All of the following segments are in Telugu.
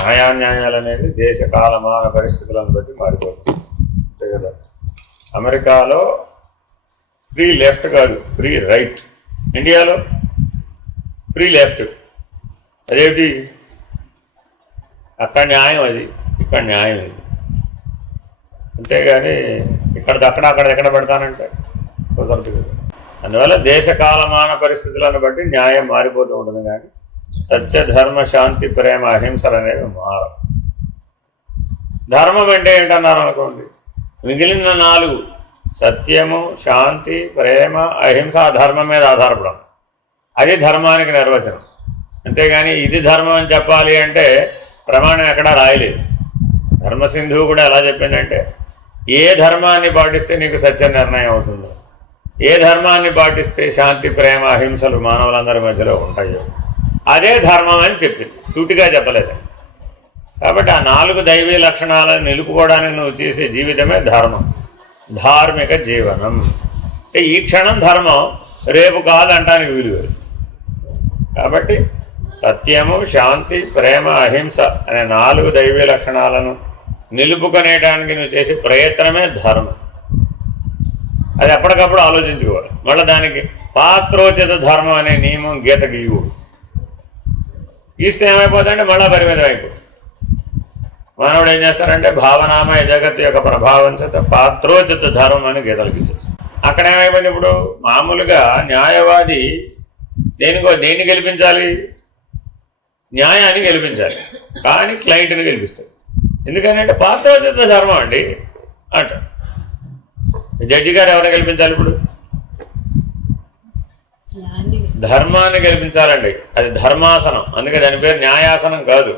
న్యాయాన్యాయాలు అనేది దేశ కాలమాన పరిస్థితులను బట్టి మారిపోతుంది అంతే కదా. అమెరికాలో ఫ్రీ లెఫ్ట్ కాదు, ఫ్రీ రైట్. ఇండియాలో ఫ్రీ లెఫ్ట్. అదేమిటి? అక్కడ న్యాయం అది, ఇక్కడ న్యాయం ఇది. అంతేగాని అక్కడ ఎక్కడ పెడతానంటే కుదరదు కదా. అందువల్ల దేశ కాలమాన పరిస్థితులను బట్టి న్యాయం మారిపోతూ ఉంటుంది. కానీ సత్య ధర్మ శాంతి ప్రేమ అహింసలు అనేవి మారవు. ధర్మం అంటే ఏంటన్నారు అనుకోండి, మిగిలిన 4 సత్యము, శాంతి, ప్రేమ, అహింస ధర్మం మీద ఆధారపడం. అది ధర్మానికి నిర్వచనం. అంతేగాని ఇది ధర్మం అని చెప్పాలి అంటే ప్రమాణం ఎక్కడా రాయలేదు. ధర్మసింధువు కూడా ఎలా చెప్పిందంటే, ఏ ధర్మాన్ని పాటిస్తే నీకు సత్య నిర్ణయం అవుతుందో, ఏ ధర్మాన్ని పాటిస్తే శాంతి, ప్రేమ, అహింసలు మానవులందరి మధ్యలో ఉంటాయో అదే ధర్మం అని చెప్పింది, సూటిగా చెప్పలేదండి. కాబట్టి ఆ 4 దైవీ లక్షణాలను నిలుపుకోవడానికి నువ్వు చేసే జీవితమే ధర్మం, ధార్మిక జీవనం. అంటే ఈ క్షణం ధర్మం, రేపు కాదంటానికి వీలు. కాబట్టి సత్యము, శాంతి, ప్రేమ, అహింస అనే 4 దైవీ లక్షణాలను నిలుపుకునేటానికి నువ్వు చేసే ప్రయత్నమే ధర్మం. అది ఎప్పటికప్పుడు ఆలోచించుకోవాలి. మళ్ళీ దానికి పాత్రోచిత ధర్మం అనే నియమం గీతకి ఇవ్వు. గీస్తే ఏమైపోతుందంటే మళ్ళీ పరిమితం అయిపోతుంది. మానవుడు ఏం చేస్తారంటే భావనామయ జగత్తు యొక్క ప్రభావం చేత పాత్రోచిత ధర్మం అని గీతలు గీసేస్తాం. అక్కడ ఏమైపోయింది, ఇప్పుడు మామూలుగా న్యాయవాది దేన్ని గెలిపించాలి? న్యాయాన్ని గెలిపించాలి. కానీ క్లయింట్ని గెలిపిస్తాడు. ఎందుకనంటే పాత్రోచిత ధర్మం అండి అంట. జడ్జి గారు ఎవరిని గెలిపించాలి? ఇప్పుడు ధర్మాన్ని గెలిపించాలండి. అది ధర్మాసనం, అందుకే దాని పేరు న్యాయాసనం కాదు.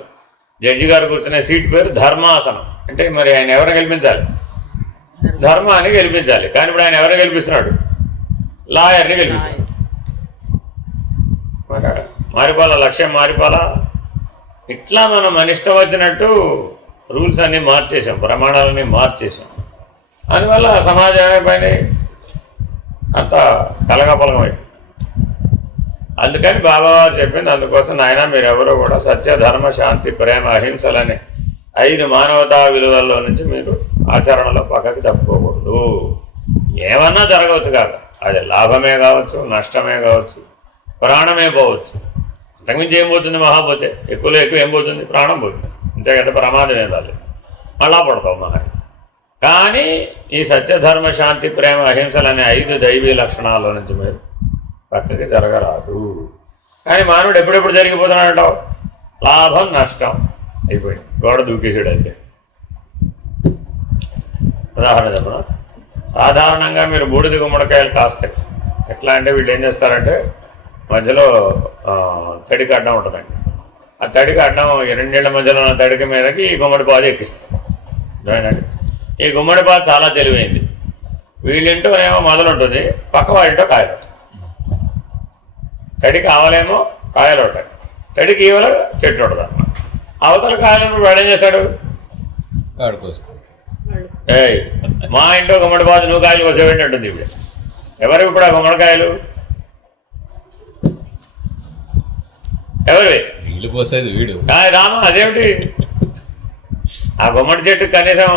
జడ్జి గారు కూర్చునే సీట్ పేరు ధర్మాసనం. అంటే మరి ఆయన ఎవరిని గెలిపించాలి? ధర్మాన్ని గెలిపించాలి. కానీ ఇప్పుడు ఆయన ఎవరిని గెలిపిస్తున్నాడు? లాయర్ని గెలిపిస్తున్నాడు. మారిపోలా, లక్ష్యం మారిపోలా. ఇట్లా మనం మన ఇష్టం వచ్చినట్టు రూల్స్ అన్నీ మార్చేసాం, ప్రమాణాలన్నీ మార్చేసాం. అందువల్ల సమాజం ఏమైపోయినాయి, అంత కలగపలగమైంది. అందుకని బాబావారు చెప్పింది, అందుకోసం నాయన మీరెవరూ కూడా సత్య, ధర్మ, శాంతి, ప్రేమ, అహింసలని 5 మానవతా విలువల్లో నుంచి మీరు ఆచరణలో పక్కకి తప్పుకోకూడదు. ఏమన్నా జరగవచ్చు కాదు, అది లాభమే కావచ్చు, నష్టమే కావచ్చు, ప్రాణమే పోవచ్చు. అంతకుమించి ఏం పోతుంది? మహాపోతే ఎక్కువలో ఎక్కువ ఏం పోతుంది? ప్రాణం పోతుంది. అంతే కదా, ప్రమాదం ఏం రాలేదు, మళ్ళా పడతావు మహా. కానీ ఈ సత్యధర్మ, శాంతి, ప్రేమ, అహింసలు అనే 5 దైవీ లక్షణాల నుంచి మీరు పక్కకి జరగరాదు. కానీ మానవుడు ఎప్పుడెప్పుడు జరిగిపోతున్నాడంటావు? లాభం నష్టం అయిపోయింది, గోడ దూకేసాడు. అయితే ఉదాహరణ చెప్పిన, సాధారణంగా మీరు బూడిద గుమ్మడికాయలు కాస్తాయి. ఎట్లా అంటే వీళ్ళు ఏం చేస్తారంటే మధ్యలో తడికి అడ్డం ఉంటుందండి. ఆ తడికి అడ్డం 2 నీళ్ల మధ్యలో ఉన్న తడికి మీదకి ఈ గుమ్మడి పాదు ఎక్కిస్తారు. అర్థమైందండి? ఈ గుమ్మడి పాదు చాలా తెలివైంది. వీళ్ళింటో ఏమో మొదలు ఉంటుంది, పక్క వాళ్ళింటో కాయలు. తడికి ఆవలేమో కాయలు ఉంటాయి, తడికి ఈవల చెట్టు ఉంటుంది అన్నమాట. అవతల కాయలను వాడు ఏం చేశాడు? మా ఇంట్లో గుమ్మడి పాదు నువ్వు కాయలు కోసేవేంటి ఉంటుంది. ఇప్పుడు ఎవరు ఇప్పుడు ఆ గుమ్మడికాయలు? ఎవరివి? నీళ్ళు పోసేది వీడు. రామా, అదేమిటి? ఆ గుమ్మడి చెట్టు కనీసం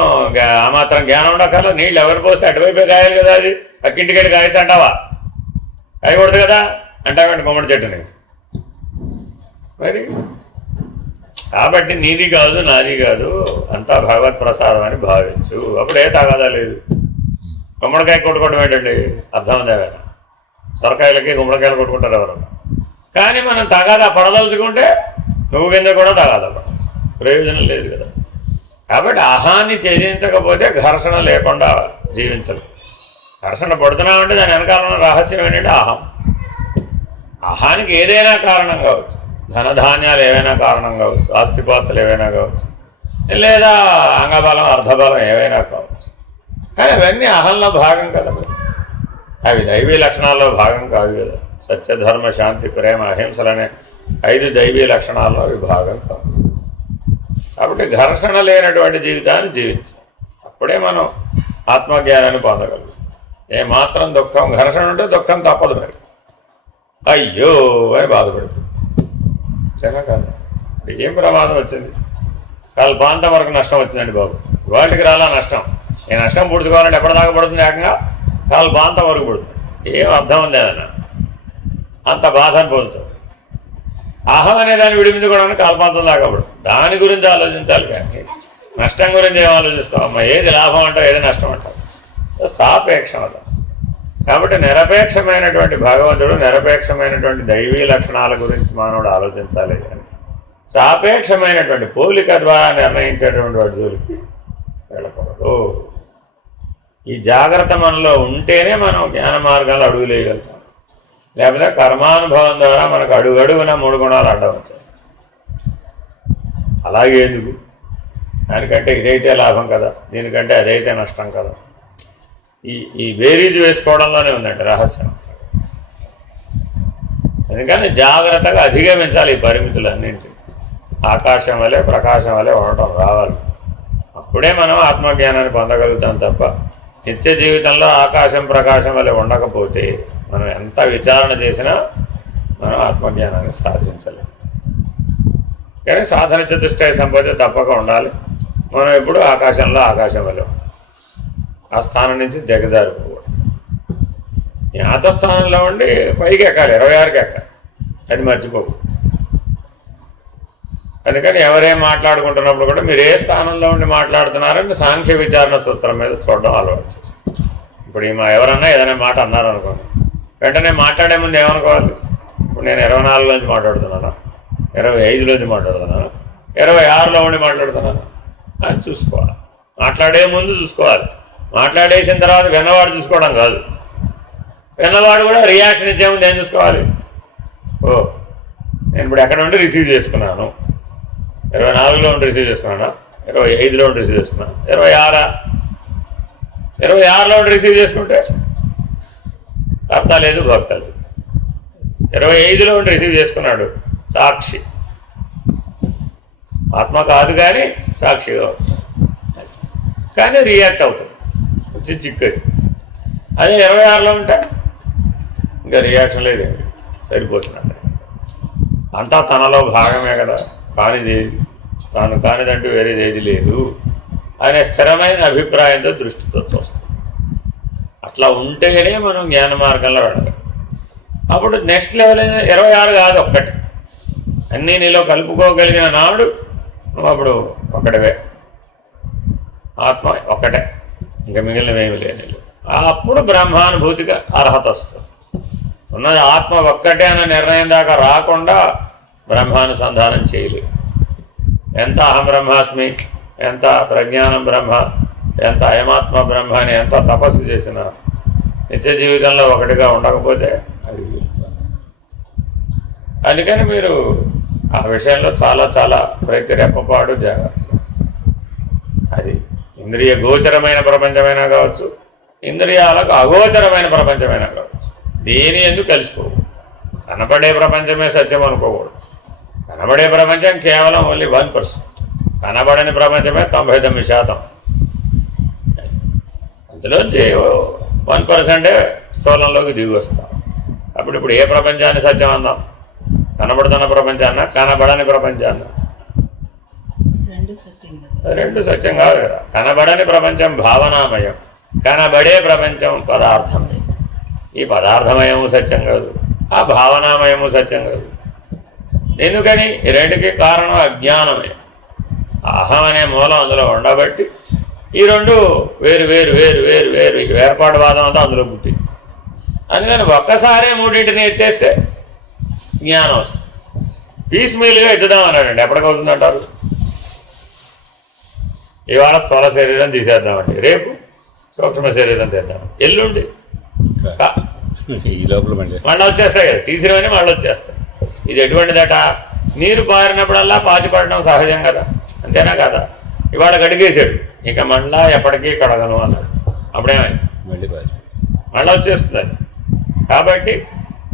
ఆ మాత్రం జ్ఞానం ఉండకల్లా నీళ్ళు ఎవరు పోస్తే అటువైపే కాయాలి కదా. అది పక్కింటికెళ్ళి కాయచ్చు అంటావా? కాయకూడదు కదా అంటావండి గుమ్మడి చెట్టుని. మరి కాబట్టి నీది కాదు, నాది కాదు, అంతా భగవత్ ప్రసాదం అని భావించు. అప్పుడు ఏ తగాదా లేదు. గుమ్మడికాయ కొట్టుకోవడం ఏంటండి? అర్థం ఉందేమైనా? సొరకాయలకి గుమ్మడికాయలు కొట్టుకుంటారు ఎవరన్నా. కానీ మనం తగాదా పడదలుచుకుంటే నువ్వు కింద కూడా తగాదా పడాల్సి, ప్రయోజనం లేదు కదా. కాబట్టి అహాన్ని త్యజించకపోతే ఘర్షణ లేకుండా జీవించదు. ఘర్షణ పడుతున్నామంటే దాని వెనకాల ఉన్న రహస్యం ఏంటంటే అహం. అహానికి ఏదైనా కారణం కావచ్చు, ధనధాన్యాలు ఏవైనా కారణం కావచ్చు, ఆస్తిపాస్తులు ఏవైనా కావచ్చు, లేదా అంగబలం, అర్ధబలం ఏవైనా కావచ్చు. కానీ అవన్నీ అహంలో భాగం కదా, అవి దైవీ లక్షణాల్లో భాగం కాదు కదా. సత్యధర్మ, శాంతి, ప్రేమ, అహింసలనే 5 దైవీ లక్షణాల్లో అవి భాగం కాదు. కాబట్టి ఘర్షణ లేనటువంటి జీవితాన్ని జీవించాలి. అప్పుడే మనం ఆత్మజ్ఞానాన్ని పొందగలం. ఏమాత్రం దుఃఖం, ఘర్షణ ఉంటే దుఃఖం తప్పదు. మరి అయ్యో అని బాధపడుతుంది. చిన్న కాదు, ఏం ప్రమాదం వచ్చింది? కల్పాంతం వరకు నష్టం వచ్చిందండి బాబు, వాటికి రాలా నష్టం. ఈ నష్టం పుడుచుకోవాలంటే ఎప్పటిదాకా పడుతుంది? ఏకంగా కల్పాంతం వరకు పడుతుంది. ఏం అర్థం ఉంది ఏదన్నా, అంత బాధను పొందుతుంది. అహం అనే దాన్ని విడిపించుకోవడానికి కల్పాంతం దాకా పడుతుంది. దాని గురించి ఆలోచించాలి కానీ నష్టం గురించి ఏం ఆలోచిస్తామమ్మా? ఏది లాభం అంటావు, ఏది నష్టం అంటావు? సాపేక్షం. కాబట్టి నిరపేక్షమైనటువంటి భగవంతుడు, నిరపేక్షమైనటువంటి దైవీ లక్షణాల గురించి మానవుడు ఆలోచించాలి కానీ సాపేక్షమైనటువంటి పోలిక ద్వారా నిర్ణయించేటువంటి వాడి జోలికి వెళ్ళకూడదు. ఈ జాగ్రత్త మనలో ఉంటేనే మనం జ్ఞాన మార్గంలో అడుగులు వేయగలుగుతాం. లేకపోతే కర్మానుభవం ద్వారా మనకు అడుగడుగున 3 గుణాలు అడ్డం వచ్చేస్తాయి. అలాగే ఎందుకు? దానికంటే ఇదైతే లాభం కదా, దీనికంటే అదైతే నష్టం కదా. ఈ బేరీజు వేసుకోవడంలోనే ఉందండి రహస్యం. ఎందుకని జాగ్రత్తగా అధిగమించాలి ఈ పరిమితులన్నింటినీ. ఆకాశం వలె ప్రకాశం వలె ఉండటం రావాలి. అప్పుడే మనం ఆత్మజ్ఞానాన్ని పొందగలుగుతాం తప్ప నిత్య జీవితంలో ఆకాశం ప్రకాశం వలె ఉండకపోతే మనం ఎంత విచారణ చేసినా మనం ఆత్మజ్ఞానాన్ని సాధించలేము. కానీ సాధన చతుష్టయ సంపత్తి తప్పక ఉండాలి. మనం ఎప్పుడు ఆకాశంలో ఆకాశం వలె, ఆ స్థానం నుంచి దిగజారిపోకూడదు. జ్ఞాత స్థానంలో ఉండి పైకి ఎక్కాలి, 26కి ఎక్కాలి, అది మర్చిపోకు. అందుకని ఎవరేం మాట్లాడుకుంటున్నప్పుడు కూడా మీరు ఏ స్థానంలో ఉండి మాట్లాడుతున్నారని సాంఖ్య విచారణ సూత్రం మీద చూడడం అలవాటు చేసి. ఇప్పుడు ఎవరన్నా ఏదైనా మాట అన్నారనుకోండి, వెంటనే మాట్లాడే ముందు ఏమనుకోవాలి? ఇప్పుడు నేను 24లోంచి మాట్లాడుతున్నాను, 25లోంచి మాట్లాడుతున్నాను, 26లో ఉండి మాట్లాడుతున్నాను అని చూసుకోవాలి. మాట్లాడే ముందు చూసుకోవాలి. మాట్లాడేసిన తర్వాత విన్నవాడు చూసుకోవడం కాదు. విన్నవాడు కూడా రియాక్షన్ ఇచ్చే ముందు ఏం చూసుకోవాలి? ఓ నేను ఇప్పుడు ఎక్కడ ఉండి రిసీవ్ చేసుకున్నాను, 24లో ఉండి రిసీవ్ చేసుకున్నాను, 25లో ఉండి రిసీవ్ చేసుకున్నాను, 26లో ఉండి రిసీవ్ చేసుకుంటే అర్థ లేదు భక్త లేదు. 25లో ఉండి రిసీవ్ చేసుకున్నాడు, సాక్షి. ఆత్మ కాదు కానీ సాక్షిగా కానీ రియాక్ట్ అవుతుంది, వచ్చి చిక్కది. అదే 26లో ఉంటే ఇంకా రియాక్షన్ లేదు, సరిపోతున్నాడు. అంతా తనలో భాగమే కదా, కానిది తాను కానిదంటూ వేరేది ఏది లేదు అనే స్థిరమైన అభిప్రాయంతో దృష్టితో చూస్తాం. అట్లా ఉంటేనే మనం జ్ఞాన మార్గంలో వెళ్ళాలి. అప్పుడు నెక్స్ట్ లెవెల్ 26 కాదు, ఒక్కటి. అన్నీ నీలో కలుపుకోగలిగిన నాడు నువ్వు అప్పుడు ఒక్కటివే, ఆత్మ ఒక్కటే, ఇంకా మిగిలినవేమి లేని. అప్పుడు బ్రహ్మానుభూతిగా అర్హత వస్తుంది. ఉన్నది ఆత్మ ఒక్కటే అన్న నిర్ణయం దాకా రాకుండా బ్రహ్మానుసంధానం చేయలేదు. ఎంత అహం బ్రహ్మాస్మి, ఎంత ప్రజ్ఞానం బ్రహ్మ, ఎంత అయమాత్మ బ్రహ్మ అని ఎంత తపస్సు చేసినా నిత్య జీవితంలో ఒకటిగా ఉండకపోతే అది. అందుకని మీరు ఆ విషయంలో చాలా చాలా రెప్పపాటు జాగ్రత్త. అది ఇంద్రియ గోచరమైన ప్రపంచమైనా కావచ్చు, ఇంద్రియాలకు అగోచరమైన ప్రపంచమైనా కావచ్చు, దేని ఎందుకు కలిసిపోవు. కనబడే ప్రపంచమే సత్యం అనుకోకూడదు. కనబడే ప్రపంచం కేవలం ఓన్లీ 1%, కనబడని ప్రపంచమే 99%. అందులోంచి 1%ఏ స్థూలంలోకి దిగి వస్తాం. అప్పుడు ఇప్పుడు ఏ ప్రపంచాన్ని సత్యం అందాం? కనబడుతున్న ప్రపంచాన్న, కనబడని ప్రపంచాన్న? రెండు సత్యం కాదు కదా. కనబడని ప్రపంచం భావనామయం, కనబడే ప్రపంచం పదార్థమయం. ఈ పదార్థమయము సత్యం కాదు, ఆ భావనామయము సత్యం కాదు. ఎందుకని? ఈ రెండుకి కారణం అజ్ఞానమయం. అహం అనే మూలం అందులో ఉండబట్టి ఈ రెండు వేరు వేరు వేరు వేరు వేరు వేర్పాటువాదం అంతా అందులో పుట్టి. అందుకని ఒక్కసారే మూడింటిని ఎత్తేస్తే జ్ఞానం వస్తుంది. పీస్ మీల్గా ఎత్తుదామన్నాడండి. ఎప్పటికవుతుందంటారు? ఇవాళ స్థూల శరీరం తీసేద్దామండి, రేపు సూక్ష్మ శరీరం తీద్దాం, ఎల్లుండి ఈ లోపల మళ్ళీ వచ్చేస్తాయి కదా, తీసినవని మళ్ళీ వచ్చేస్తాయి. ఇది ఎటువంటిదట? నీరు పారినప్పుడల్లా పాచిపడడం సహజం కదా, అంతేనా కదా? ఇవాళ కడిగేశాడు, ఇక మళ్ళా ఎప్పటికీ కడగను అన్నాడు, అప్పుడేమైంది? మళ్ళీ వచ్చేస్తుంది. కాబట్టి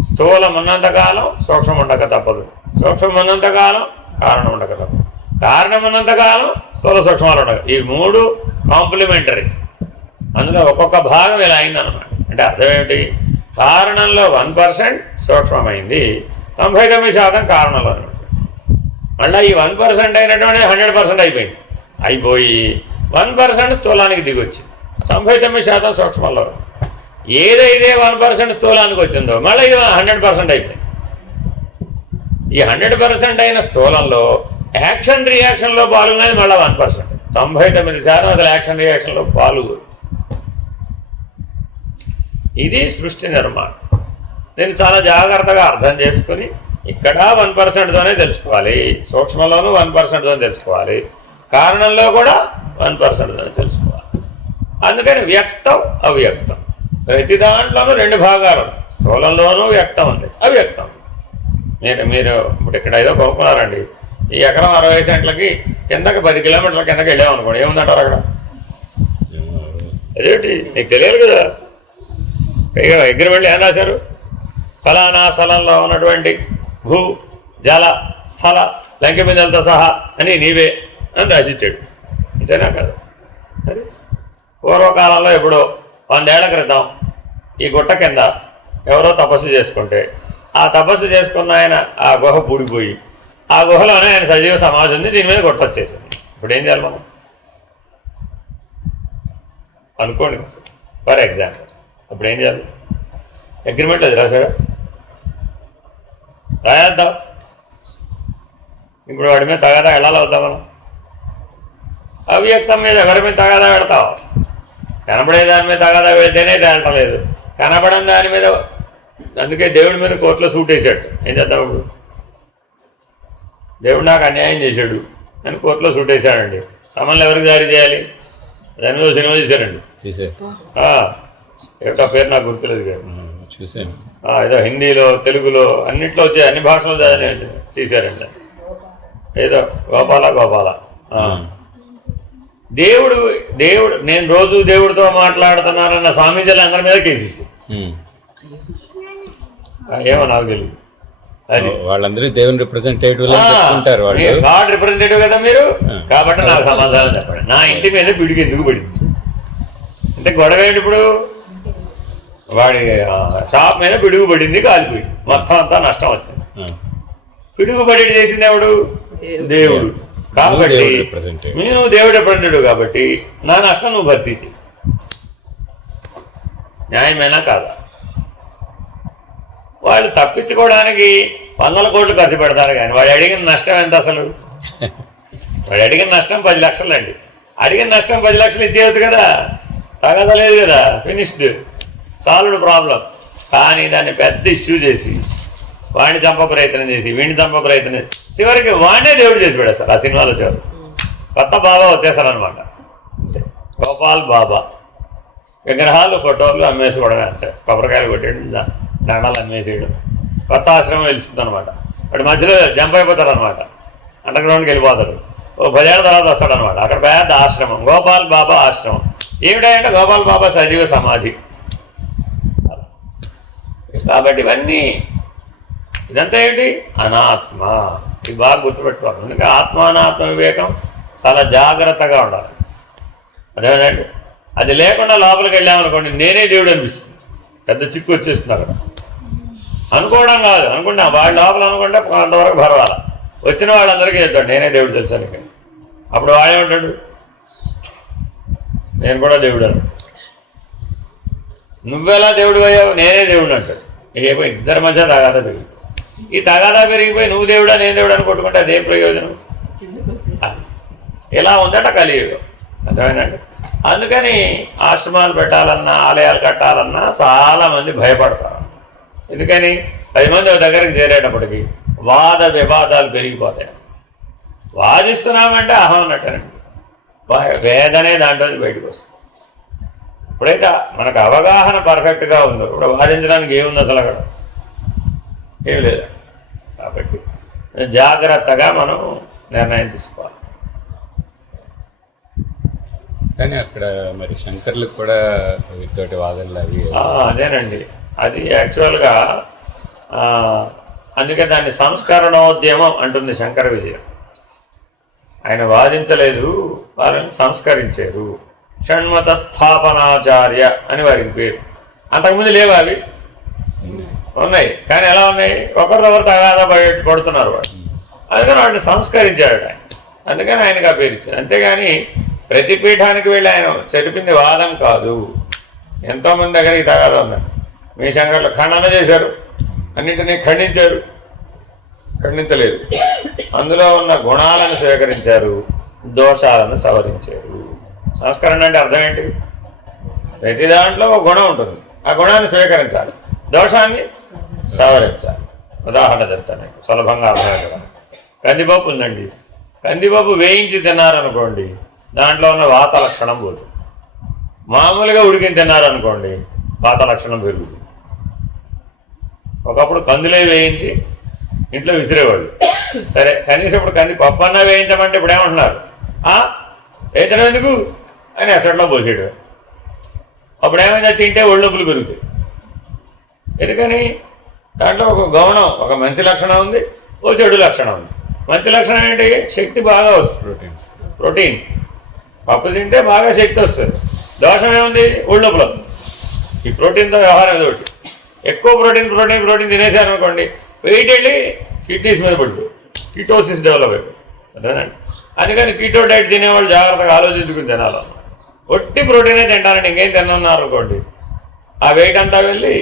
స్థూలం ఉన్నంతకాలం సూక్ష్మం ఉండక తప్పదు, సూక్ష్మం ఉన్నంతకాలం కారణం ఉండక తప్పదు, కారణం ఉన్నంతకాలం స్థూల సూక్ష్మాలు ఉండదు. ఈ మూడు కాంప్లిమెంటరీ. అందులో ఒక్కొక్క భాగం ఇలా అయిందన్నమాట. అంటే అర్థం ఏమిటి? కారణంలో 1% సూక్ష్మమైంది, 99% కారణంలో. మళ్ళీ ఈ 1% అయినటువంటి 100% అయిపోయింది. అయిపోయి 1% స్థూలానికి దిగొచ్చింది. 99% సూక్ష్మంలో ఏదైతే 1% స్థూలానికి వచ్చిందో మళ్ళీ ఇది 100% అయిపోయింది. ఈ 100% అయిన స్థూలంలో యాక్షన్ రియాక్షన్లో పాల్గొనేది మళ్ళీ 1%. 99% అసలు యాక్షన్ రియాక్షన్లో పాల్గొ. ఇది సృష్టి నిర్మాణం. దీన్ని చాలా జాగ్రత్తగా అర్థం చేసుకుని ఇక్కడ 1%తోనే తెలుసుకోవాలి, సూక్ష్మంలోనూ 1%తోనే తెలుసుకోవాలి, కారణంలో కూడా 1%తోనే తెలుసుకోవాలి. అందుకని వ్యక్తం అవ్యక్తం ప్రతి దాంట్లోనూ 2 భాగాలు. స్థూలంలోనూ వ్యక్తం ఉంది, అవ్యక్తం. మీరు ఇప్పుడు ఇక్కడ ఏదో కొనుక్కున్నారండి, ఈ ఎకరం 60 సెంట్లకి కిందకి 10 కిలోమీటర్ల కిందకి వెళ్ళామనుకోండి, ఏముందంటారు అక్కడ? అదేంటి నీకు తెలియాలి కదా. పైగా అగ్రిమెంట్లు ఏం రాశారు? ఫలానా స్థలంలో ఉన్నటువంటి భూ జల స్థల లంకె బిందెలతో సహా అని నీవే అని రాసిచ్చాడు. అంతేనా కదా? అది పూర్వకాలంలో ఎప్పుడో 100 ఏళ్ల క్రితం ఈ గుట్ట కింద ఎవరో తపస్సు చేసుకుంటే ఆ తపస్సు చేసుకున్న ఆయన ఆ గుహ పూడిపోయి ఆ గుహలోనే ఆయన సజీవ సమాధి ఉంది, దీని మీద గుట్ట వచ్చేసింది. ఇప్పుడు ఏం చేయాలి మనం అనుకోండి ఫర్ ఎగ్జాంపుల్. అప్పుడు ఏం చేయాలి? అగ్రిమెంట్ అది రాశాడా? రాయేద్దాం. ఇప్పుడు వాడి మీద తగాదా వెళ్ళాలి అవుతాం మనం. అవ్యక్తం మీద ఎవరి మీద తగాదా పెడతాం? కనబడే దాని మీద తగాదా వెళ్తేనే తేలటలేదు, కనబడని దాని మీద. అందుకే దేవుడి మీద కోర్టులో సూట్ వేసాడు. ఏం చేద్దాం ఇప్పుడు? దేవుడు నాకు అన్యాయం చేశాడు అని కోర్టులో సూట్ వేసాడండి. సమన్లు ఎవరికి జారీ చేయాలి? దాని మీద సినిమా తీశారండి. ఏమిటో పేరు నాకు గుర్తులేదు కదా, చూసాను. ఏదో హిందీలో తెలుగులో అన్నింటిలో వచ్చే అన్ని భాషలో తీశారండి. ఏదో గోపాల దేవుడు నేను రోజు దేవుడితో మాట్లాడుతున్నానన్న స్వామీజీలు అందరి మీద కేసేసి ఏమో నాకు తెలియదు. అది వాళ్ళందరూ దేవుని రిప్రజెంటేటివ్ ఉంటారు. గాడ్ రిప్రజెంటేటివ్ కదా మీరు, కాబట్టి నాకు సమాధానం చెప్పండి. నా ఇంటి మీద పిడికి ఎందుకు పడింది అంటే గొడవ ఏంటి? ఇప్పుడు వాడి షాప్ మీద పిడుగు పడింది, కాలిపోయింది, మొత్తం అంతా నష్టం వచ్చింది. పిడుగు పడేది చేసింది ఎవడు? దేవుడు. కాబట్టి నేను దేవుడు రిప్రజెంటేటివ్ కాబట్టి నా నష్టం నువ్వు భర్తీ చేయి. న్యాయమేనా కాదా? వాళ్ళు తప్పించుకోవడానికి 100 కోట్లు ఖర్చు పెడతారు, కానీ వాడు అడిగిన నష్టం ఎంత అసలు? వాడు అడిగిన నష్టం 10 లక్షలు అండి. అడిగిన నష్టం 10 లక్షలు ఇచ్చేయచ్చు కదా, తగదలేదు కదా, ఫినిష్డ్, సాల్వ్డ్ ప్రాబ్లం. కానీ దాన్ని పెద్ద ఇష్యూ చేసి వాడిని చంప ప్రయత్నం చేసి వీడిని చంప ప్రయత్నం చేసి చివరికి వాడినే దేవుడు చేసి పెడేస్తారు. ఆ సినిమాలో చివరి కొత్త బాబా వచ్చేసారనమాట. అంతే, గోపాల్ బాబా. విగ్రహాలు ఫోటోలు అమ్మేసుకోవడమే, అంతే. కొబ్బరికాయలు కొట్టేయడం, దండాలు అమ్మేసేయడం. కొత్త ఆశ్రమం వెలుస్తుంది అనమాట. వాడి మధ్యలో జంప్ అయిపోతాడు అనమాట, అండర్ గ్రౌండ్కి వెళ్ళిపోతాడు. ఓ 10 ఏళ్ళ తర్వాత వస్తాడనమాట. అక్కడ పెద్ద ఆశ్రమం, గోపాల్ బాబా ఆశ్రమం. ఏమిటంటే గోపాల్ బాబా సజీవ సమాధి. కాబట్టి ఇవన్నీ ఇదంతా ఏమిటి? అనాత్మ. ఇది బాగా గుర్తుపెట్టుకోవాలి. ఎందుకంటే ఆత్మానాత్మ వివేకం చాలా జాగ్రత్తగా ఉండాలి. అదేనండి, అది లేకుండా లోపలికి వెళ్ళామనుకోండి నేనే దేవుడు అనిపిస్తుంది, పెద్ద చిక్కు వచ్చేస్తుంది అక్కడ. అనుకోవడం కాదు, అనుకుంటా వాడి లోపల అనుకుంటే కొంతవరకు పర్వాలా, వచ్చిన వాళ్ళందరికీ చెప్తాడు నేనే దేవుడు తెలుసాను. అప్పుడు వాడేమంటాడు? నేను కూడా దేవుడు అన్నాడు. నువ్వెలా దేవుడు అయ్యావు? నేనే దేవుడు అంటాడు. ఏమో ఇద్దరి మధ్య తగాదా పెరిగిపోయి, ఈ తగాదా పెరిగిపోయి నువ్వు దేవుడా నేను దేవుడు అని కొట్టుకుంటే అదేం ప్రయోజనం? ఇలా ఉందట కలియుగం. అర్థమైందండి. అందుకని ఆశ్రమాలు పెట్టాలన్నా ఆలయాలు కట్టాలన్నా చాలామంది భయపడతారు. ఎందుకని 10 మంది దగ్గరికి చేరేటప్పటికి వాద వివాదాలు పెరిగిపోతాయి. వాదిస్తున్నామంటే అహం అన్నట్టేనండి, వేదనే దాంట్లో బయటకు వస్తుంది. ఎప్పుడైతే మనకు అవగాహన పర్ఫెక్ట్గా ఉందో ఇప్పుడు వాదించడానికి ఏముంది అసలు అక్కడ? ఏం లేదు. కాబట్టి జాగ్రత్తగా మనం నిర్ణయం తీసుకోవాలి. కానీ అక్కడ మరి శంకర్లకు కూడా వీటితోటి వాదనలు అవి అదేనండి. అది యాక్చువల్గా అందుకే దాన్ని సంస్కరణోద్యమం అంటుంది శంకర విజయం. ఆయన వాదించలేదు, వారిని సంస్కరించారు. షణ్మత స్థాపనాచార్య అని వారికి పేరు. అంతకుముందు లేవు, అవి ఉన్నాయి. కానీ ఎలా ఉన్నాయి? ఒకరిదొకరు తగాదా పడుతున్నారు. వాడు అందుకని వాటిని సంస్కరించాడు ఆయన, అందుకని ఆయనకు ఆ పేరు ఇచ్చాడు. అంతేగాని ప్రతి పీఠానికి వెళ్ళి ఆయన చెరిపింది వాదం కాదు. ఎంతోమంది దగ్గరికి తగాదా ఉందండి. మీ శంకర్లు ఖండన చేశారు, అన్నింటినీ ఖండించారు, ఖండించలేదు. అందులో ఉన్న గుణాలను స్వీకరించారు, దోషాలను సవరించారు. సంస్కరణ అంటే అర్థం ఏంటి? ప్రతి దాంట్లో ఒక గుణం ఉంటుంది, ఆ గుణాన్ని స్వీకరించాలి, దోషాన్ని సవరించాలి. ఉదాహరణ చెప్తాను, సులభంగా అర్థమవుతుంది. కందిపప్పు ఉందండి, కందిపప్పు వేయించి తిన్నారనుకోండి, దాంట్లో ఉన్న వాత లక్షణం పోతుంది. మామూలుగా ఉడికిని తిన్నారనుకోండి, వాత లక్షణం పెరుగుతుంది. ఒకప్పుడు కందులే వేయించి ఇంట్లో విసిరేవాళ్ళు. సరే, కనీసం ఇప్పుడు కందిపప్పు అన్నా వేయించమంటే ఇప్పుడు ఏమంటున్నారు? వేయించడం ఎందుకు అని అసట్లో పోసేడు. అప్పుడు ఏమైనా తింటే ఒళ్ళొప్పులు పెరుగుతాయి. ఎందుకని? దాంట్లో ఒక గౌణం, ఒక మంచి లక్షణం ఉంది, ఓ చెడు లక్షణం ఉంది. మంచి లక్షణం ఏంటి? శక్తి బాగా వస్తుంది, ప్రోటీన్. పప్పు తింటే బాగా శక్తి వస్తుంది. దోషం ఏముంది? ఒళ్ళొప్పులు వస్తుంది. ఈ ప్రోటీన్తో వ్యవహారం ఏదోటి. ఎక్కువ ప్రోటీన్ తినేసారనుకోండి, వెయిట్ వెళ్ళి కిడ్నీస్ మీద పడుతుంది, కీటోసిస్ డెవలప్ అయిపోయింది. అదేనండి. అందుకని కీటో డైట్ తినేవాళ్ళు జాగ్రత్తగా ఆలోచించుకుని తినాలి. ఒట్టి ప్రోటీనే తింటారండి, ఇంకేం తిన్నారు అనుకోండి, ఆ వెయిట్ అంతా వెళ్ళి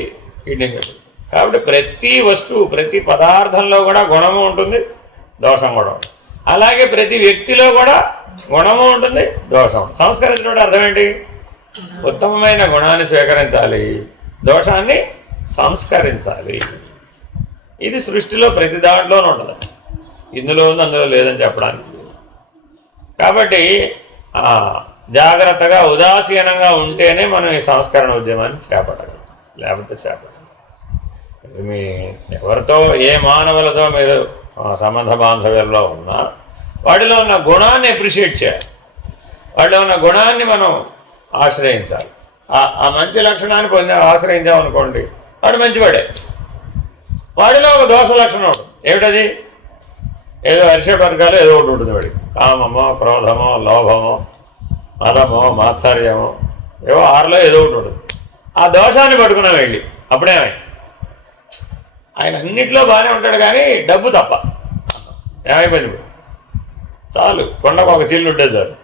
కిడ్నీ మీద. కాబట్టి ప్రతి వస్తువు, ప్రతి పదార్థంలో కూడా గుణము ఉంటుంది, దోషం కూడా ఉంటుంది. అలాగే ప్రతి వ్యక్తిలో కూడా గుణము ఉంటుంది, దోషం. సంస్కరించడం అర్థం ఏంటి? ఉత్తమమైన గుణాన్ని స్వీకరించాలి, దోషాన్ని సంస్కరించాలి. ఇది సృష్టిలో ప్రతి దాంట్లోనూ ఉంటుంది. ఇందులో ఉంది, అందులో లేదని చెప్పడానికి. కాబట్టి జాగ్రత్తగా ఉదాసీనంగా ఉంటేనే మనం ఈ సంస్కరణ ఉద్యమాన్ని చేపట్టగలం, లేకపోతే చేపట్టగలం. మీ ఎవరితో, ఏ మానవులతో మీరు సంబంధ బాంధవ్యంలో ఉన్నా వాటిలో ఉన్న గుణాన్ని అప్రిషియేట్ చేయాలి, వాటిలో ఉన్న గుణాన్ని మనం ఆశ్రయించాలి. ఆ మంచి లక్షణాన్ని ఆశ్రయించామనుకోండి, వాడు మంచివాడే. వాడిలో ఒక దోష లక్షణం ఉంటుంది. ఏమిటది? ఏదో అరిషడ్వర్గాలు ఏదో ఒకటి ఉంటుంది వాడికి. కామమో, క్రోధమో, లోభమో, మదమో, మాత్సర్యమో, ఏవో 6లో ఏదో ఒకటి ఉంటుంది. ఆ దోషాన్ని పట్టుకున్నాం వెళ్ళి, అప్పుడేమై ఆయన అన్నిట్లో బాగానే ఉంటాడు, కానీ డబ్బు తప్ప ఏమైపోయింది? చాలు, కొండకు ఒక చిల్లు ఉంటే చాలు.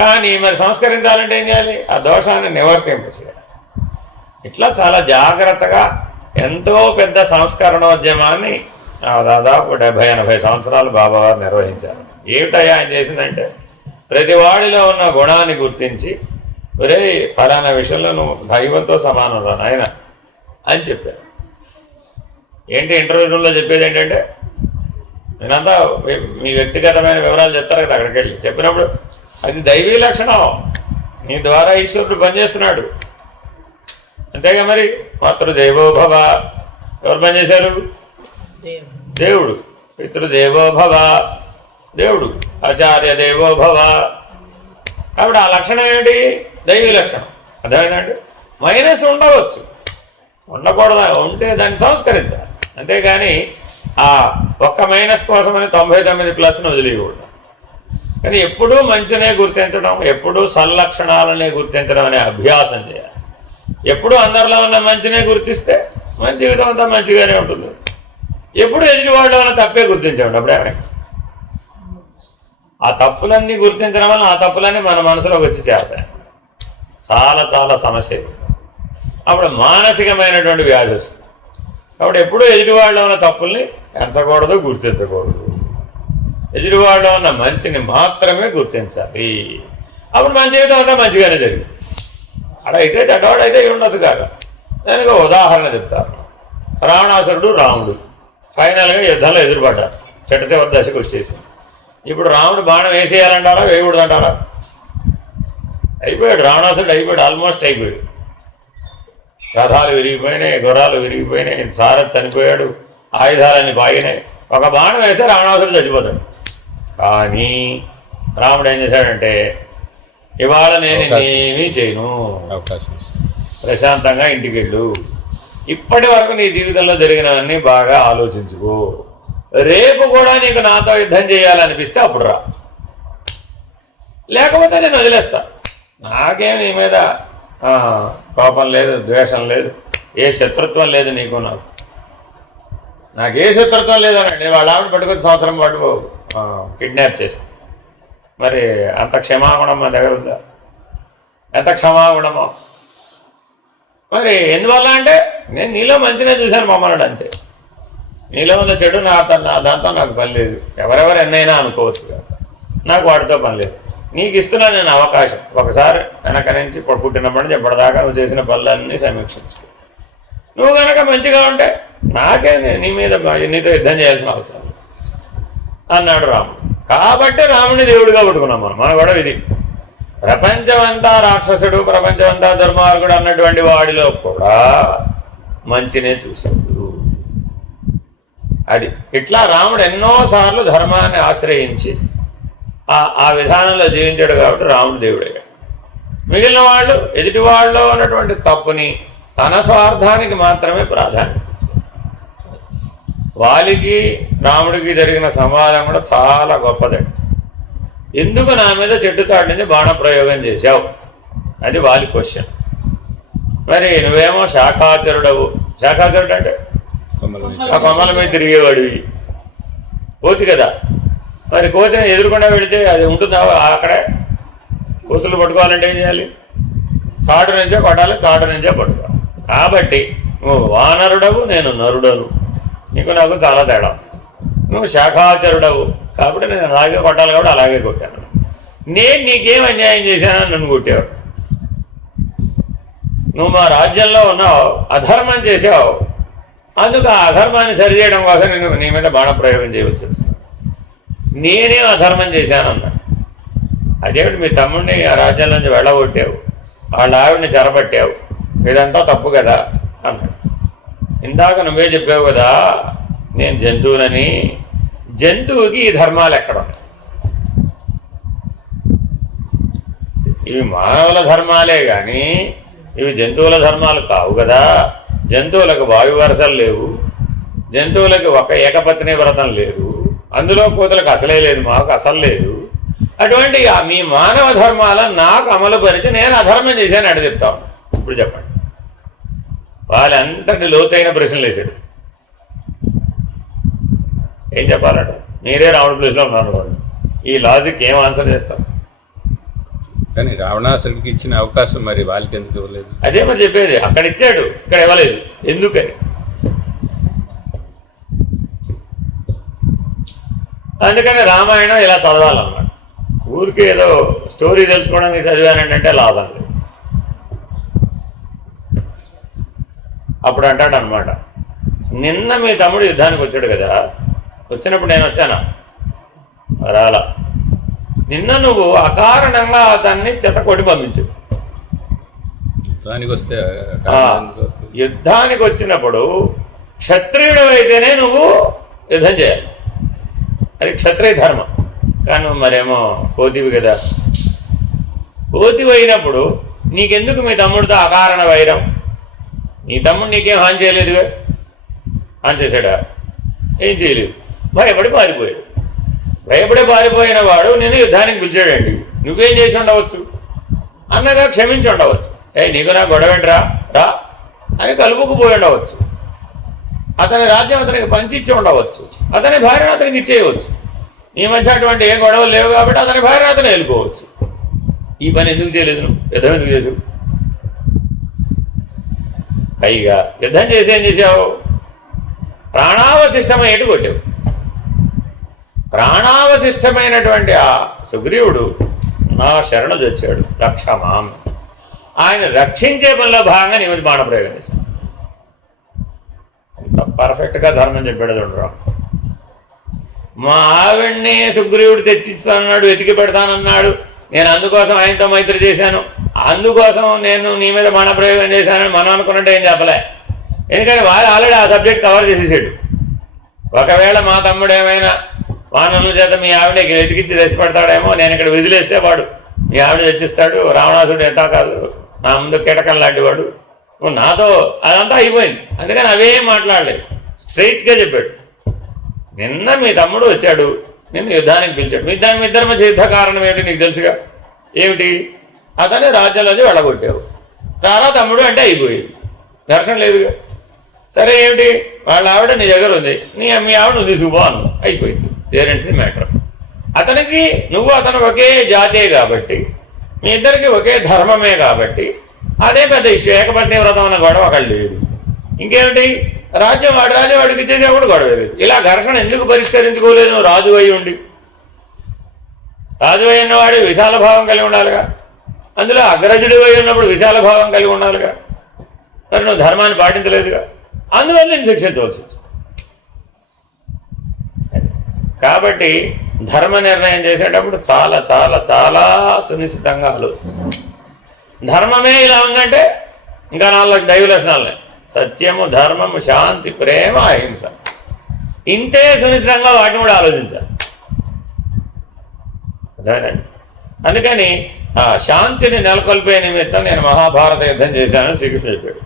కానీ మరి సంస్కరించాలంటే ఏం చేయాలి? ఆ దోషాన్ని నివర్తింపచేయాలి. ఇట్లా చాలా జాగ్రత్తగా ఎంతో పెద్ద సంస్కరణోద్యమాన్ని దాదాపు 70-80 సంవత్సరాలు బాబావారు నిర్వహించారు. ఏమిటయ్యా ఆయన చేసిందంటే, ప్రతి వాడిలో ఉన్న గుణాన్ని గుర్తించి, ఒరే ఫలానా విషయంలో నువ్వు దైవంతో సమానం రా నాయన అని చెప్పారు. ఏంటి ఇంటర్వ్యూలో చెప్పేది ఏంటంటే, నేనంతా మీ వ్యక్తిగతమైన వివరాలు చెప్తారు కదా, అక్కడికి వెళ్ళి చెప్పినప్పుడు అది దైవీ లక్షణం, నీ ద్వారా ఈశ్వరుడు పనిచేస్తున్నాడు, అంతేగా. మరి మాతృదేవోభవ, ఎవరు పనిచేశారు? దేవుడు. పితృదేవోభవ, దేవుడు. ఆచార్య దేవోభవ. కాబట్టి ఆ లక్షణం ఏమిటి? దైవీ లక్షణం. అర్థమైందండి. మైనస్ ఉండవచ్చు, ఉండకూడదు, ఉంటే దాన్ని సంస్కరించాలి. అంతేగాని ఆ ఒక్క మైనస్ కోసమని 99+ను వదిలేయకూడదు. కానీ ఎప్పుడూ మంచినే గుర్తించడం, ఎప్పుడూ సల్లక్షణాలనే గుర్తించడం అనే అభ్యాసం చేయాలి. ఎప్పుడు అందరిలో ఉన్న మంచినే గుర్తిస్తే మన జీవితం అంతా మంచిగానే ఉంటుంది. ఎప్పుడు ఎదుటి వాళ్ళలో ఉన్న తప్పే గుర్తించండి, అప్పుడే ఆ తప్పులన్నీ గుర్తించడం వల్ల ఆ తప్పులన్నీ మన మనసులోకి వచ్చి చేస్తాయి. చాలా చాలా సమస్య. అప్పుడు మానసికమైనటువంటి వ్యాధి వస్తుంది. కాబట్టి ఎప్పుడూ ఎదుటి వాళ్ళలో ఉన్న తప్పుల్ని ఎంచకూడదు, గుర్తించకూడదు. ఎదుటి వాళ్ళలో ఉన్న మంచిని మాత్రమే గుర్తించాలి. అప్పుడు మన జీవితం అంతా మంచిగానే జరిగింది. అడైతే చెడ్డవాడైతే ఉండొచ్చు కాక. దానికి ఉదాహరణ చెప్తారు. రావణాసురుడు, రాముడు ఫైనల్గా యుద్ధంలో ఎదురుపడ్డారు. చివరి దశకు వచ్చేసింది. ఇప్పుడు రాముడు బాణం వేసేయాలంటారా, వేయకూడదంటారా? అయిపోయాడు, రావణాసురుడు అయిపోయాడు, ఆల్మోస్ట్ అయిపోయాడు. రథాలు విరిగిపోయినాయి, గుర్రాలు విరిగిపోయినాయి, సారథి చనిపోయాడు, ఆయుధాలన్నీ బాగినాయి. ఒక బాణం వేస్తే రావణాసురుడు చచ్చిపోతాడు. కానీ రాముడు ఏం చేశాడంటే, ఇవాళ నేను ఏమీ చేయను, ప్రశాంతంగా ఇంటికి వెళ్ళు, ఇప్పటి వరకు నీ జీవితంలో జరిగినవన్నీ బాగా ఆలోచించుకో, రేపు కూడా నీకు నాతో యుద్ధం చేయాలనిపిస్తే అప్పుడు రా, లేకపోతే నేను వదిలేస్తా. నాకేం నీ మీద కోపం లేదు, ద్వేషం లేదు, ఏ శత్రుత్వం లేదు నీకు నాకు. నాకు ఏ శత్రుత్వం లేదనండి. వాళ్ళ ఆవిడ పట్టుకొచ్చి సంవత్సరం పాటు కిడ్నాప్ చేస్తే మరి అంత క్షమాగుణం మన దగ్గర ఉందా? ఎంత క్షమాగుణమో. మరి ఎందువల్ల అంటే నేను నీలో మంచిగా చూశాను మమ్మల్ని, అంతే. నీలో ఉన్న చెడు దాంతో నాకు పని లేదు. ఎవరెవరు ఎన్నైనా అనుకోవచ్చు కదా, నాకు వాటితో పని లేదు. నీకు ఇస్తున్నా నేను అవకాశం. ఒకసారి వెనక నుంచి పుట్టినప్పటి నుంచి ఎప్పటిదాకా నువ్వు చేసిన పనులన్నీ సమీక్షించు. నువ్వు కనుక మంచిగా ఉంటే నాకే నీ మీద నీతో యుద్ధం చేయాల్సిన అవసరం అన్నాడు రాముడు. కాబట్టి రాముడిని దేవుడిగా పట్టుకున్నాం మన కూడా ఇది. ప్రపంచమంతా రాక్షసుడు, ప్రపంచమంతా దుర్మార్గుడు అన్నటువంటి వాడిలో కూడా మంచినే చూశాడు. అది ఇట్లా రాముడు ఎన్నోసార్లు ధర్మాన్ని ఆశ్రయించి ఆ విధానంలో జీవించాడు. కాబట్టి రాముడు దేవుడయ్యాడు. మిగిలిన వాళ్ళు ఎదుటి వాళ్ళలో ఉన్నటువంటి తప్పుని తన స్వార్థానికి మాత్రమే ప్రాధాన్యత ఇచ్చారు. వాలికి రాముడికి జరిగిన సంవాదం కూడా చాలా గొప్పదండి. ఎందుకు నా మీద చెట్టు చాటు నుంచి బాణప్రయోగం చేశావు, అది వాలి క్వశ్చన్. మరి నువ్వేమో శాఖాచరుడవు. శాఖాచరుడు అంటే ఆ కొమ్మల మీద తిరిగేవాడివి, కోతి కదా. మరి కోతిని ఎదురుకుండా వెళితే అది ఉంటుందా అక్కడే? కోతులు పట్టుకోవాలంటే ఏం చేయాలి? చాటు నుంచే కొట్టాలి, చాటు నుంచే పట్టుకోవాలి. కాబట్టి నువ్వు వానరుడవు, నేను నరుడను. నీకు నాకు చాలా తేడా. నువ్వు శాఖాచరుడవు కాబట్టి నేను అలాగే కొట్టాలి కాబట్టి అలాగే కొట్టాను. నేను నీకేం అన్యాయం చేశానని నన్ను కొట్టావు. నువ్వు మా రాజ్యంలో ఉన్నావు, అధర్మం చేసావు. అందుకు ఆ అధర్మాన్ని సరిచేయడం కోసం నేను నీ మీద బాణప్రయోగం చేయవలసి వచ్చింది. నేనేం అధర్మం చేశానన్నా. అదేమిటి మీ తమ్ముడిని ఆ రాజ్యం నుంచి వెళ్ళగొట్టావు, వాళ్ళ ఆవిడని చెరపట్టావు, ఇదంతా తప్పు కదా అన్నాడు. ఇందాక నువ్వే చెప్పావు కదా నేను జంతువులని. జంతువుకి ఈ ధర్మాలు ఎక్కడ ఉన్నాయి? ఇవి మానవుల ధర్మాలే కానీ ఇవి జంతువుల ధర్మాలు కావు కదా. జంతువులకు వాయు వరసలు లేవు, జంతువులకి ఒక ఏకపత్ని వ్రతం లేదు, అందులో కోతులకు అసలే లేదు, మాకు అసలు లేదు. అటువంటి మీ మానవ ధర్మాలను నాకు అమలు పరిచి నేను అధర్మం చేశాను అడిగి చెప్తాను. ఇప్పుడు చెప్పండి. వాళ్ళంతటి లోతైన ప్రశ్నలు వేసాడు. ఏం చెప్పాలట? మీరే రావణ ప్లేస్లో ఉన్నారు. వాళ్ళు ఈ లాజిక్ ఏం ఆన్సర్ చేస్తారు? కానీ రావణాసుడికి ఇచ్చిన అవకాశం మరి వాళ్ళకి ఎందుకు ఇవ్వలేదు? అదే మరి చెప్పేది. అక్కడ ఇచ్చాడు, ఇక్కడ ఇవ్వలేదు. ఎందుకని? అందుకని రామాయణం ఇలా చదవాలన్నమాట. ఊరికి ఏదో స్టోరీ తెలుసుకోవడానికి చదివానంటే లాభం లేదు. అప్పుడు అంటాడు అనమాట, నిన్న మీ తమ్ముడు యుద్ధానికి వచ్చాడు కదా, వచ్చినప్పుడు నేను వచ్చానా? రాలా. నిన్న నువ్వు అకారణంగా అతన్ని చెతకొట్టి పంపించు. యుద్ధానికి వచ్చినప్పుడు క్షత్రియుడు అయితేనే నువ్వు యుద్ధం చేయాలి, అది క్షత్రియ ధర్మం. కానీ నువ్వు మరేమో కోతివి కదా. కోతివి అయినప్పుడు నీకెందుకు మీ తమ్ముడితో అకారణ వైరం? నీ తమ్ముడు నీకేం హాని చేయలేదుగా. హాని చేశాడా? ఏం చేయలేదు. భయపడి పారిపోయాడు. భయపడి పారిపోయిన వాడు నేను యుద్ధానికి పిలిచాడండి. నువ్వేం చేసి ఉండవచ్చు? అన్నగా క్షమించి ఉండవచ్చు. నీకు నా గొడవేంట్రా రా అని కలుపుకుపోయి ఉండవచ్చు. అతని రాజ్యం అతనికి పంచిచ్చి ఉండవచ్చు. అతని భార్యను అతనికి ఇచ్చేయవచ్చు. ఈ మధ్య అటువంటి ఏ గొడవలు లేవు కాబట్టి అతని భార్యను అతను వెళ్ళిపోవచ్చు. ఈ పని ఎందుకు చేయలేదు? నువ్వు యుద్ధం ఎందుకు చేసావు? పైగా యుద్ధం చేసి ఏం చేసావు? ప్రాణావశిష్టమయ్యేట్టు కొట్టావు. ప్రాణావశిష్టమైనటువంటి ఆ సుగ్రీవుడు నా శరణు వచ్చాడు, రక్షమాం. ఆయన రక్షించే పనిలో భాగంగా నీ మీద బాణప్రయోగం చేశాను. అంత పర్ఫెక్ట్గా ధర్మం చెప్పాడు చూడరా. మా ఆవిడ్ని సుగ్రీవుడు తెచ్చిస్తానన్నాడు, వెతికి పెడతానన్నాడు. నేను అందుకోసం ఆయనతో మైత్రి చేశాను, అందుకోసం నేను నీ మీద బాణప్రయోగం చేశానని మనం అనుకున్నట్టు ఏం చెప్పలే. ఎందుకంటే వాళ్ళు ఆల్రెడీ ఆ సబ్జెక్ట్ కవర్ చేసేసాడు. ఒకవేళ మా తమ్ముడు ఏమైనా వానరుల చేత మీ ఆవిడకి వెతికిచ్చి తెచ్చి పెడతాడేమో, నేను ఇక్కడ విజిలేస్తే వాడు మీ ఆవిడ తెచ్చిస్తాడు. రావణాసుడు ఎంత కాదు, నా ముందు కీటకం లాంటి వాడు. నాతో అదంతా అయిపోయింది. అందుకని అవేం మాట్లాడలేదు, స్ట్రైట్గా చెప్పాడు. నిన్న మీ తమ్ముడు వచ్చాడు, నిన్ను యుద్ధానికి పిలిచాడు. మీ ఇద్దరి మధ్య యుద్ధ కారణం ఏమిటి నీకు తెలుసుగా. ఏమిటి? అతని రాజ్యంలోంచి వెళ్ళగొట్టావు. రారా తమ్ముడు అంటే అయిపోయింది, ఘర్షణ లేదుగా. సరే ఏమిటి వాళ్ళ ఆవిడ నీ దగ్గర ఉంది, మీ ఆవిడ నువ్వు తీసుకుపో అను, అయిపోయింది. Parents matter. అతనికి నువ్వు అతను ఒకే జాతే కాబట్టి, మీ ఇద్దరికి ఒకే ధర్మమే కాబట్టి అదే పెద్ద ఇష్యూ. ఏకపత్ని వ్రతం అన్న గొడవ అక్కడ లేదు. ఇంకేమిటి, రాజ్యం వాడికి ఇచ్చేసేప్పుడు గొడవ లేదు. ఇలా ఘర్షణ ఎందుకు పరిష్కరించుకోలేదు? నువ్వు రాజు అయి ఉండి, రాజు అయి ఉన్నవాడు విశాల భావం కలిగి ఉండాలిగా, అందులో అగ్రజుడు అయి ఉన్నప్పుడు విశాల భావం కలిగి ఉండాలిగా. మరి నువ్వు ధర్మాన్ని పాటించలేదుగా, అందువల్ల నేను శిక్షించవలసి వస్తుంది. కాబట్టి ధర్మ నిర్ణయం చేసేటప్పుడు చాలా చాలా చాలా సునిశ్చితంగా ఆలోచించాలి. ధర్మమే ఇలా ఉందంటే ఇంకా 4 దైవ లక్షణాలే: సత్యము, ధర్మము, శాంతి, ప్రేమ, అహింస. ఇంతే సునిశ్చితంగా వాటిని కూడా ఆలోచించాలి. అదేనండి. అందుకని ఆ శాంతిని నెలకొల్పే నిమిత్తం నేను మహాభారత యుద్ధం చేశానని శ్రీకృష్ణ చెప్పాడు.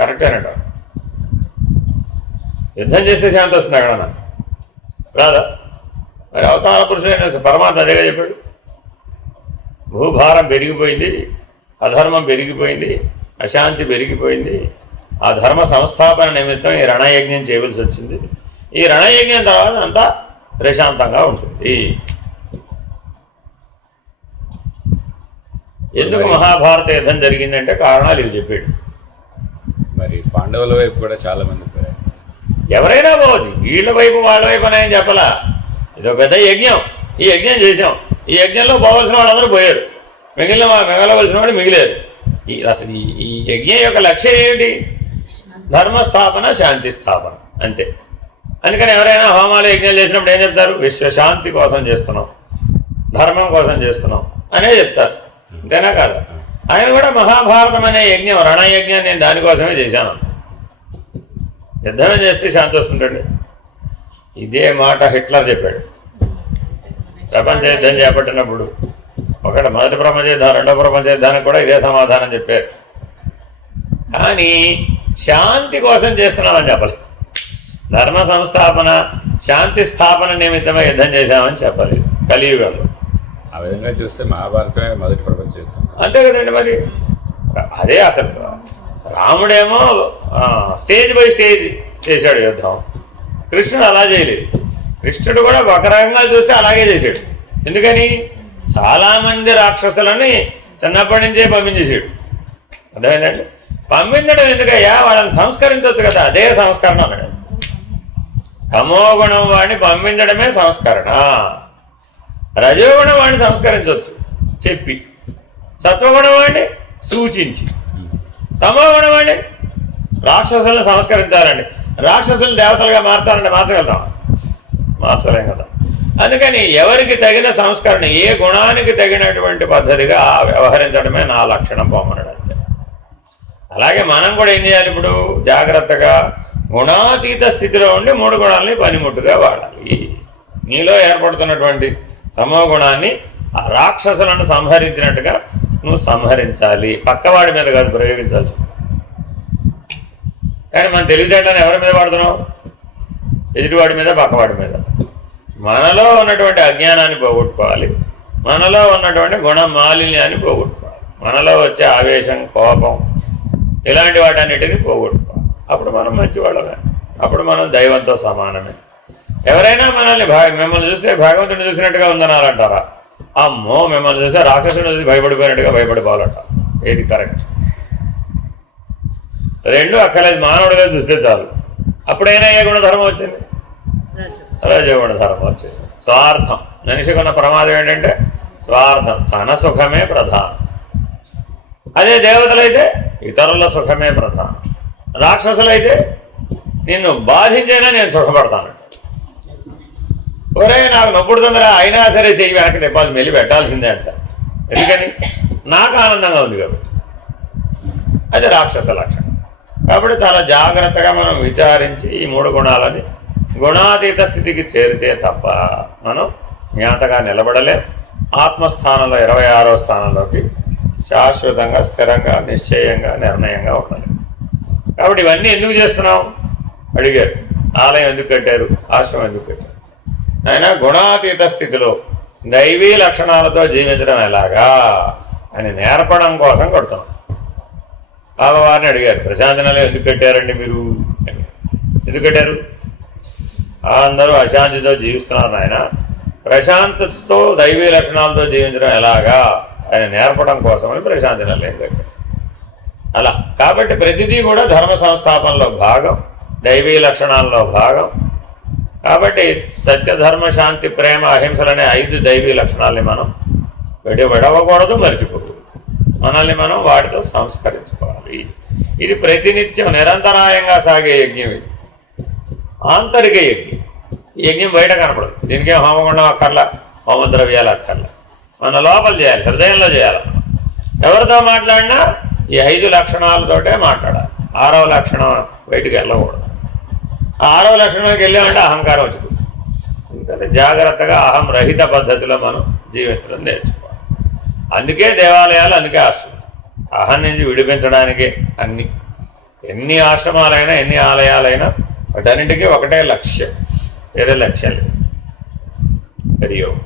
కరెక్టేనట. యుద్ధం చేస్తే శాంతి వస్తుంది అక్కడ రాదా? మరి అవతార పురుషుడైన పరమాత్మ అదేగా చెప్పాడు. భూభారం పెరిగిపోయింది, అధర్మం పెరిగిపోయింది, అశాంతి పెరిగిపోయింది. ఆ ధర్మ సంస్థాపన నిమిత్తం ఈ రణయజ్ఞం చేయవలసి వచ్చింది. ఈ రణయజ్ఞం తర్వాత అంతా ప్రశాంతంగా ఉంటుంది. ఎందుకు మహాభారత యుద్ధం జరిగిందంటే కారణాలు ఇవి చెప్పాడు. మరి పాండవుల వైపు కూడా చాలా మంది పోయారు. ఎవరైనా పోవచ్చు, వీళ్ళ వైపు వాళ్ళ వైపు అని ఆయన చెప్పలా. ఇదో పెద్ద యజ్ఞం, ఈ యజ్ఞం చేసాం, ఈ యజ్ఞంలో పోవలసిన వాళ్ళందరూ పోయారు, మిగలవలసిన వాడు మిగిలేరు. అసలు ఈ యజ్ఞం యొక్క లక్ష్యం ఏమిటి? ధర్మస్థాపన, శాంతి స్థాపన, అంతే. అందుకని ఎవరైనా హోమాలు యజ్ఞాలు చేసినప్పుడు ఏం చెప్తారు? విశ్వశాంతి కోసం చేస్తున్నాం, ధర్మం కోసం చేస్తున్నాం అనే చెప్తారు. అంతేనా కాదు? ఆయన కూడా మహాభారతం అనే యజ్ఞం, రణయజ్ఞం నేను దానికోసమే చేశాను. యుద్ధమే చేస్తే శాంతి వస్తుంటండి. ఇదే మాట హిట్లర్ చెప్పాడు ప్రపంచ యుద్ధం చేపట్టినప్పుడు. మొదటి ప్రపంచ యుద్ధం, రెండో ప్రపంచ యుద్ధానికి కూడా ఇదే సమాధానం చెప్పారు. కానీ శాంతి కోసం చేస్తున్నామని చెప్పలేదు. ధర్మ సంస్థాపన, శాంతి స్థాపన నిమిత్తమే యుద్ధం చేశామని చెప్పలేదు కలియుగంలో. ఆ విధంగా చూస్తే మహాభారతమే మొదటి ప్రపంచ యుద్ధం. అంతే కదండి. మరి అదే అసలు రాముడేమో స్టేజ్ బై స్టేజ్ చేశాడు యుద్ధం, కృష్ణుడు అలా చేయలేదు. కృష్ణుడు కూడా ఒక రకంగా చూస్తే అలాగే చేశాడు. ఎందుకని? చాలామంది రాక్షసులని చిన్నప్పటి నుంచే పంపించేసాడు. అర్థమైందండి. పంపించడం ఎందుకయ్యా? వాళ్ళని సంస్కరించవచ్చు కదా, అదే సంస్కరణ అన్నాడు. తమోగుణం వాడిని పంపించడమే సంస్కరణ. రజోగుణం వాడిని సంస్కరించవచ్చు చెప్పి, సత్వగుణం వాడిని సూచించి, తమోగుణం వాడిని రాక్షసులను సంస్కరించాలండి. రాక్షసులు దేవతలుగా మార్చాలంటే మార్చగలుగుతాం? మార్చలేం కదా. అందుకని ఎవరికి తగిన సంస్కరణ, ఏ గుణానికి తగినటువంటి పద్ధతిగా వ్యవహరించడమే నా లక్షణం పొమ్మనడం అంతే. అలాగే మనం కూడా ఏం చేయాలి? ఇప్పుడు జాగ్రత్తగా గుణాతీత స్థితిలో ఉండి 3 గుణాలని పనిముట్టుగా వాడాలి. నీలో ఏర్పడుతున్నటువంటి తమో గుణాన్ని ఆ రాక్షసులను సంహరించినట్టుగా నువ్వు సంహరించాలి. పక్కవాడి మీద కాదు ప్రయోగించాల్సింది. కానీ మన తెలివితేటలను ఎవరి మీద వాడుతున్నావు? ఎదుటివాడి మీద, పక్కవాడి మీద. మనలో ఉన్నటువంటి అజ్ఞానాన్ని పోగొట్టుకోవాలి, మనలో ఉన్నటువంటి గుణ మాలిన్యాన్ని పోగొట్టుకోవాలి, మనలో వచ్చే ఆవేశం, కోపం ఇలాంటి వాటన్నిటిని పోగొట్టుకోవాలి. అప్పుడు మనం మంచివాళ్ళమే, అప్పుడు మనం దైవంతో సమానమే. ఎవరైనా మనల్ని మిమ్మల్ని చూస్తే భగవంతుడిని చూసినట్టుగా ఉందనాలంటారా? అమ్మో, మిమ్మల్ని చూస్తే రాక్షసుని చూసి భయపడిపోయినట్టుగా భయపడిపోవాలంటారు. ఏది కరెక్ట్? రెండు అక్కర్లేదు, మానవుడిగా చూస్తే చాలు. అప్పుడైనా ఏ గుణధర్మం వచ్చింది? రజోగుణ ధర్మం వచ్చేసింది. స్వార్థం. మనిషికి ఉన్న ప్రమాదం ఏంటంటే స్వార్థం, తన సుఖమే ప్రధానం. అదే దేవతలైతే ఇతరుల సుఖమే ప్రధానం. రాక్షసులైతే నిన్ను బాధించైనా నేను సుఖపడతాను. ఒరే నాకు నొప్పుడుతుందిరా, అయినా సరే చెయ్యి వెనక్కి తిప్పాల్సి మెల్లి పెట్టాల్సిందే అంట. ఎందుకని? నాకు ఆనందంగా ఉంది కాబట్టి. అది రాక్షస లక్షణం. కాబట్టి చాలా జాగ్రత్తగా మనం విచారించి ఈ 3 గుణాలని గుణాతీత స్థితికి చేరితే తప్ప మనం జ్ఞాతగా నిలబడలేం. ఆత్మస్థానంలో 26వ స్థానంలోకి శాశ్వతంగా, స్థిరంగా, నిశ్చయంగా, నిర్ణయంగా ఉండలేం. కాబట్టి ఇవన్నీ ఎందుకు చేస్తున్నాం అడిగారు. ఆలయం ఎందుకు కట్టారు, ఆశ్రమం ఎందుకు కట్టారు? ఆయన గుణాతీత స్థితిలో దైవీ లక్షణాలతో జీవించడం ఎలాగా అని నేర్పడం కోసం కడుతున్నాం. బాబావారిని అడిగారు, ప్రశాంతి నిలయం ఎందుకు కట్టారండి మీరు అని. ఎందుకు కట్టారు? అందరూ అశాంతితో జీవిస్తున్నారు ఆయన, ప్రశాంతతో దైవీ లక్షణాలతో జీవించడం ఎలాగా ఆయన నేర్పడం కోసమని ప్రశాంతి నిలయం కట్టారు. అలా కాబట్టి ప్రతిదీ కూడా ధర్మ సంస్థాపనలో భాగం, దైవీ లక్షణాల్లో భాగం. కాబట్టి సత్యధర్మ శాంతి ప్రేమ అహింసలనే 5 దైవీ లక్షణాలని మనం విడవకూడదు, మర్చిపోకూడదు. మనల్ని మనం వాటితో సంస్కరించుకోవాలి. ఇది ప్రతినిత్యం నిరంతరాయంగా సాగే యజ్ఞం. ఇది ఆంతరిక యజ్ఞం. ఈ యజ్ఞం బయట కనపడదు. దీనికే హోమగుండం అక్కర్లా, హోమద్రవ్యాలు అక్కర్లా. మన లోపల చేయాలి, హృదయంలో చేయాలి. ఎవరితో మాట్లాడినా ఈ 5 లక్షణాలతోటే మాట్లాడాలి. 6వ లక్షణం బయటికి వెళ్ళకూడదు. ఆ 6వ లక్షణంలోకి వెళ్ళామంటే అహంకారం వచ్చి ఎందుకంటే జాగ్రత్తగా అహం రహిత పద్ధతిలో మనం జీవించడం నేర్చుకోవాలి. అందుకే దేవాలయాలు, అందుకే ఆశ్రమం. అహం నుంచి విడిపించడానికే ఎన్ని ఆశ్రమాలైనా ఎన్ని ఆలయాలైనా వాటన్నిటికీ ఒకటే లక్ష్యం, వేరే లక్ష్యం లేదు. హరి ఓం.